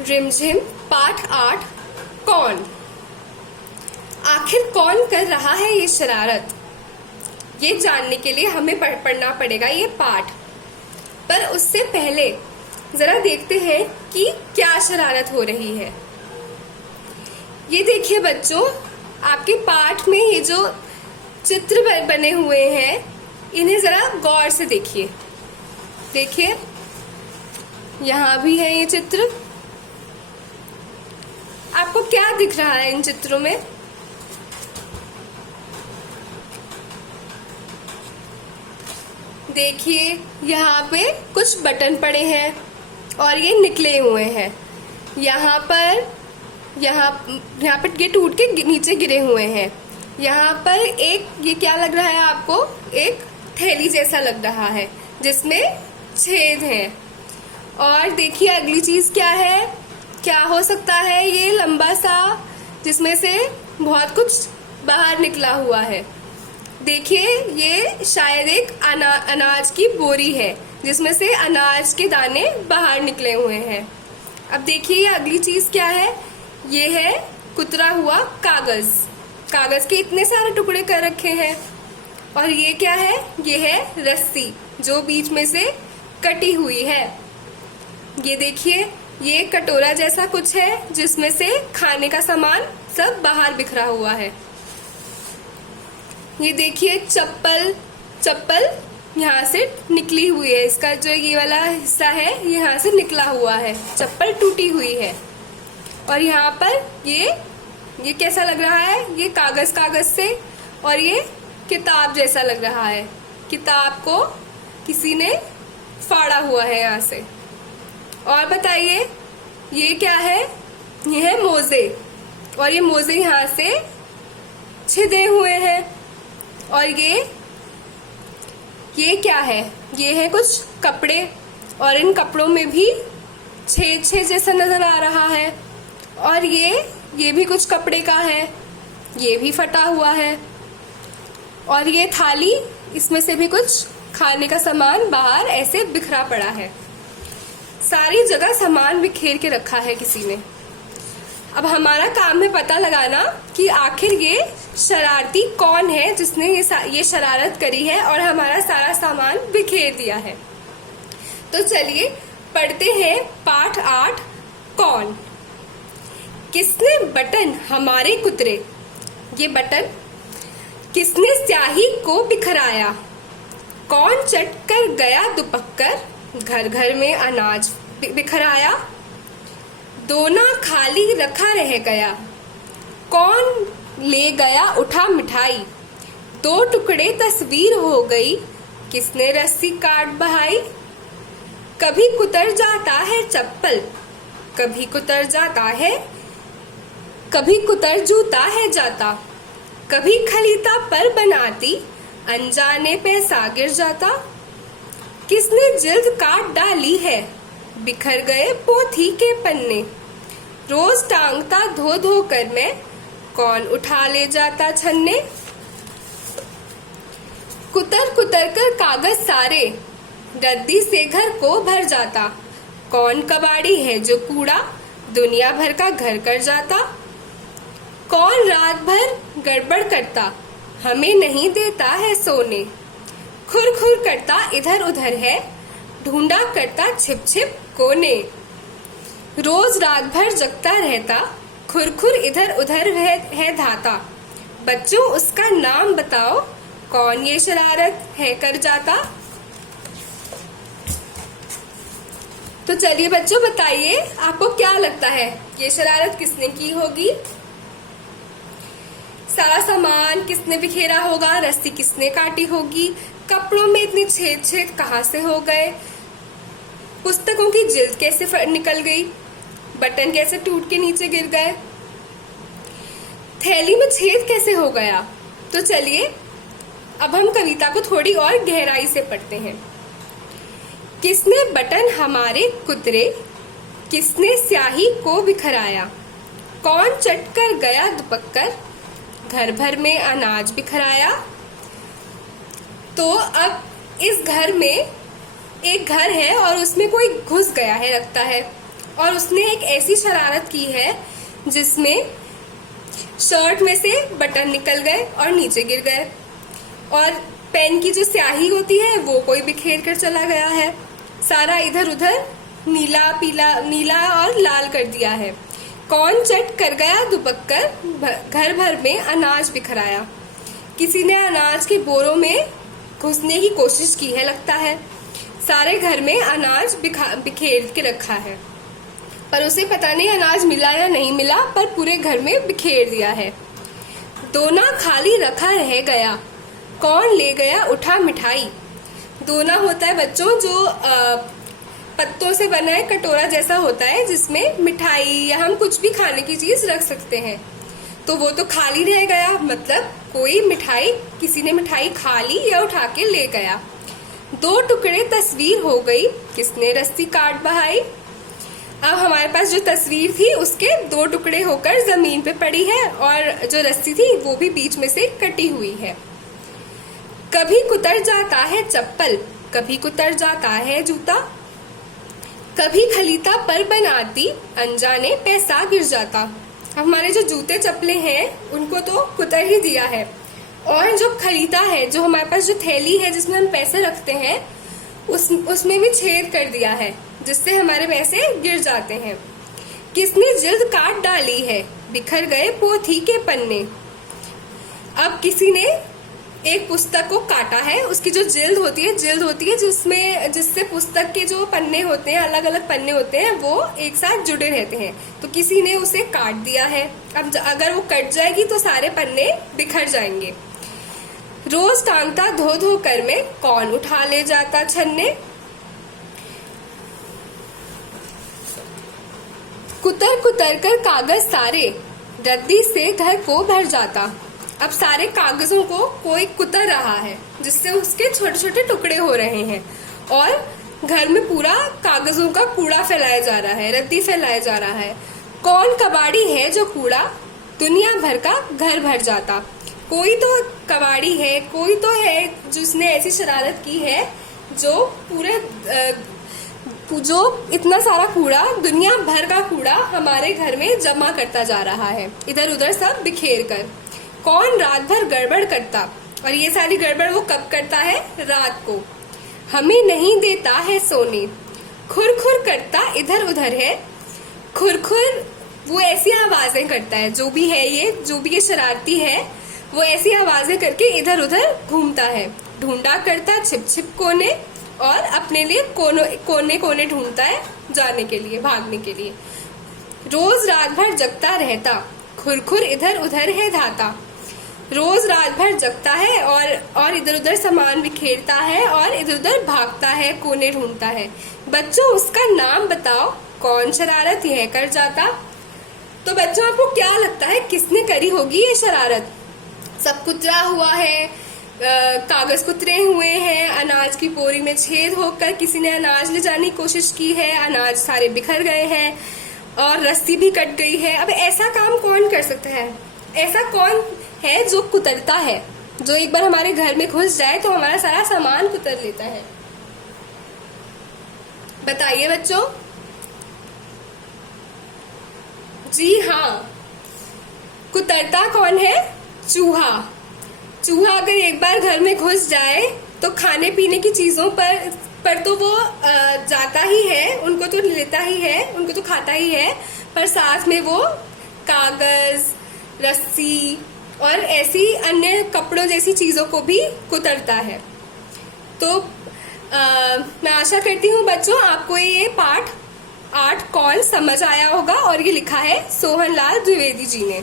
रिमझिम पाठ 8। कौन? आखिर कौन कर रहा है ये शरारत? ये जानने के लिए हमें पढ़ना पड़ेगा ये पाठ। पर उससे पहले जरा देखते हैं कि क्या शरारत हो रही है। ये देखिए बच्चों, आपके पाठ में ये जो चित्र बने हुए हैं इन्हें जरा गौर से देखिए। देखिए यहाँ भी है ये चित्र। आपको क्या दिख रहा है इन चित्रों में? देखिए यहाँ पे कुछ बटन पड़े हैं और ये निकले हुए हैं। यहाँ पर ये टूट के नीचे गिरे हुए हैं। यहाँ पर एक ये क्या लग रहा है आपको? एक थैली जैसा लग रहा है जिसमें छेद हैं। और देखिए अगली चीज क्या है? क्या हो सकता है? ये लंबा सा जिसमें से बहुत कुछ बाहर निकला हुआ है। देखिए ये शायद एक अनाज की बोरी है जिसमें से अनाज के दाने बाहर निकले हुए हैं। अब देखिए ये अगली चीज क्या है? ये है कुतरा हुआ कागज। कागज के इतने सारे टुकड़े कर रखे हैं। और ये क्या है? ये है रस्सी जो बीच में से कटी हुई है। ये देखिए ये कटोरा जैसा कुछ है जिसमें से खाने का सामान सब बाहर बिखरा हुआ है। ये देखिए चप्पल यहाँ से निकली हुई है। इसका जो ये वाला हिस्सा है यहाँ से निकला हुआ है। चप्पल टूटी हुई है। और यहाँ पर ये कैसा लग रहा है? ये कागज से। और ये किताब जैसा लग रहा है। किताब को किसी ने फाड़ा हुआ है यहाँ से। और बताइए ये क्या है? ये है मोजे। और ये मोजे यहाँ से छिदे हुए हैं। और ये क्या है? ये है कुछ कपड़े और इन कपड़ों में भी छेद जैसा नजर आ रहा है। और ये भी कुछ कपड़े का है। ये भी फटा हुआ है। और ये थाली, इसमें से भी कुछ खाने का सामान बाहर ऐसे बिखरा पड़ा है। सारी जगह सामान बिखेर के रखा है किसी ने। अब हमारा काम है पता लगाना कि आखिर ये शरारती कौन है जिसने ये शरारत करी है और हमारा सारा सामान बिखेर दिया है। तो चलिए पढ़ते हैं पाठ 8। कौन? किसने बटन हमारे कुतरे? ये बटन। किसने स्याही को बिखराया? कौन चट कर गया दुपक्कर? घर घर में अनाज बिखराया। दोना खाली रखा रह गया। कौन ले गया उठा मिठाई? दो टुकड़े तस्वीर हो गई। किसने रस्सी काट बहाई? कभी कुतर जाता है चप्पल, कभी कुतर जाता है, कभी कुतर जूता है जाता, कभी खलीता पर बनाती, अनजाने पे सा गिर जाता। किसने जिल्द काट डाली है? बिखर गए पोथी के पन्ने। रोज टांगता धो धो कर मैं, कौन उठा ले जाता छन्ने। कुतर कुतर कर कागज सारे, रद्दी से घर को भर जाता। कौन कबाड़ी है जो कूड़ा दुनिया भर का घर कर जाता। कौन रात भर गड़बड़ करता, हमें नहीं देता है सोने। खुर खुर करता इधर उधर है, ढूंढा करता छिप छिप कोने। रोज रात भर जगता रहता, खुर खुर इधर उधर है धाता। बच्चों उसका नाम बताओ, कौन ये शरारत है कर जाता। तो चलिए बच्चों बताइए आपको क्या लगता है ये शरारत किसने की होगी? सारा सामान किसने बिखेरा होगा? रस्सी किसने काटी होगी? कपड़ों में इतने छेद कहाँ से हो गए? पुस्तकों की जिल्द कैसे निकल गई? बटन कैसे टूट के नीचे गिर गए? थैली में छेद कैसे हो गया? तो चलिए अब हम कविता को थोड़ी और गहराई से पढ़ते हैं। किसने बटन हमारे कुतरे, किसने स्याही को बिखराया। कौन चट कर गया दुपक्कर, घर भर में अनाज बिखराया। तो अब इस घर में एक घर है और उसमें कोई घुस गया है लगता है। और उसने एक ऐसी शरारत की है जिसमें शर्ट में से बटन निकल गए और नीचे गिर गए, और पेन की जो स्याही होती है वो कोई बिखेर कर चला गया है। सारा इधर उधर नीला और लाल कर दिया है। कौन चट कर गया दुबक्कर, घर भर में अनाज बिखराया। किसी ने अनाज के बोरों में घुसने की कोशिश की है लगता है। सारे घर में अनाज बिखेर के रखा है, पर उसे पता नहीं अनाज मिला या नहीं मिला, पर पूरे घर में बिखेर दिया है। दोना खाली रखा रह गया, कौन ले गया उठा मिठाई। दोना होता है बच्चों जो पत्तों से बना है, कटोरा जैसा होता है जिसमें मिठाई या हम कुछ भी खाने की चीज रख सकते हैं। तो वो तो खाली रह गया, मतलब कोई मिठाई, किसी ने मिठाई खा ली या उठा के ले गया। दो टुकड़े तस्वीर हो गई, किसने रस्सी काट बहाई। अब हमारे पास जो तस्वीर थी उसके दो टुकड़े होकर जमीन पे पड़ी है, और जो रस्सी थी वो भी बीच में से कटी हुई है। कभी कुतर जाता है चप्पल, कभी कुतर जाता है जूता, कभी खलीता पर बनाती, अनजाने पैसा गिर जाता। हमारे जो जूते चप्पले हैं उनको तो कुतर ही दिया है, और जो खलीता है, जो हमारे पास जो थैली है जिसमें हम पैसे रखते हैं, उसमें भी छेद कर दिया है जिससे हमारे पैसे गिर जाते हैं। किसने जिल्द काट डाली है, बिखर गए पोथी के पन्ने। अब किसी ने एक पुस्तक को काटा है, उसकी जो जिल्द होती है जिससे पुस्तक के जो पन्ने होते हैं, अलग अलग पन्ने होते हैं, वो एक साथ जुड़े रहते हैं। तो किसी ने उसे काट दिया है। अब अगर वो कट जाएगी तो सारे पन्ने बिखर जाएंगे। रोज टांगता धो धो कर में, कौन उठा ले जाता छन्ने। कुतर कुतर कर कागज सारे, रद्दी से घर को भर जाता। अब सारे कागजों को कोई कुतर रहा है जिससे उसके छोटे छोटे टुकड़े हो रहे हैं, और घर में पूरा कागजों का कूड़ा फैलाया जा रहा है, रद्दी फैलाया जा रहा है। कौन कबाड़ी है जो कूड़ा, दुनिया भर का घर भर जाता। कोई तो कबाड़ी है, कोई तो है जिसने ऐसी शरारत की है जो इतना सारा कूड़ा, दुनिया भर का कूड़ा हमारे घर में जमा करता जा रहा है, इधर उधर सब बिखेर कर। कौन रात भर गड़बड़ करता, और ये सारी गड़बड़ वो कब करता है, रात को। हमें नहीं देता है सोने, खुर खुर करता इधर उधर है। खुर खुर वो ऐसी आवाजें करता है, जो भी ये शरारती है, वो ऐसी आवाजें करके इधर उधर घूमता है। ढूंढा करता छिप छिप कोने, और अपने लिए कोने कोने ढूंढता है जाने के लिए, भागने के लिए। रोज रात भर जगता रहता, खुर खुर इधर उधर है धाता। रोज रात भर जगता है और इधर उधर सामान बिखेरता है और इधर उधर भागता है, कोने ढूंढता है। बच्चों उसका नाम बताओ, कौन शरारत यह कर जाता। तो बच्चों आपको क्या लगता है किसने करी होगी ये शरारत। सब कुतरा हुआ है, कागज कुतरे हुए हैं, अनाज की बोरी में छेद होकर किसी ने अनाज ले जाने की कोशिश की है, अनाज सारे बिखर गए हैं, और रस्सी भी कट गई है। अब ऐसा काम कौन कर सकता है, ऐसा कौन है जो कुतरता है, जो एक बार हमारे घर में घुस जाए तो हमारा सारा सामान कुतर लेता है। बताइए बच्चों। जी हाँ, कुतरता कौन है, चूहा। चूहा अगर एक बार घर में घुस जाए तो खाने पीने की चीजों पर तो वो जाता ही है, उनको तो लेता ही है, उनको तो खाता ही है, पर साथ में वो कागज, रस्सी और ऐसी अन्य कपड़ों जैसी चीजों को भी कुतरता है। तो मैं आशा करती हूँ बच्चों आपको ये पाठ 8 कौन समझ आया होगा, और ये लिखा है सोहन लाल द्विवेदी जी ने।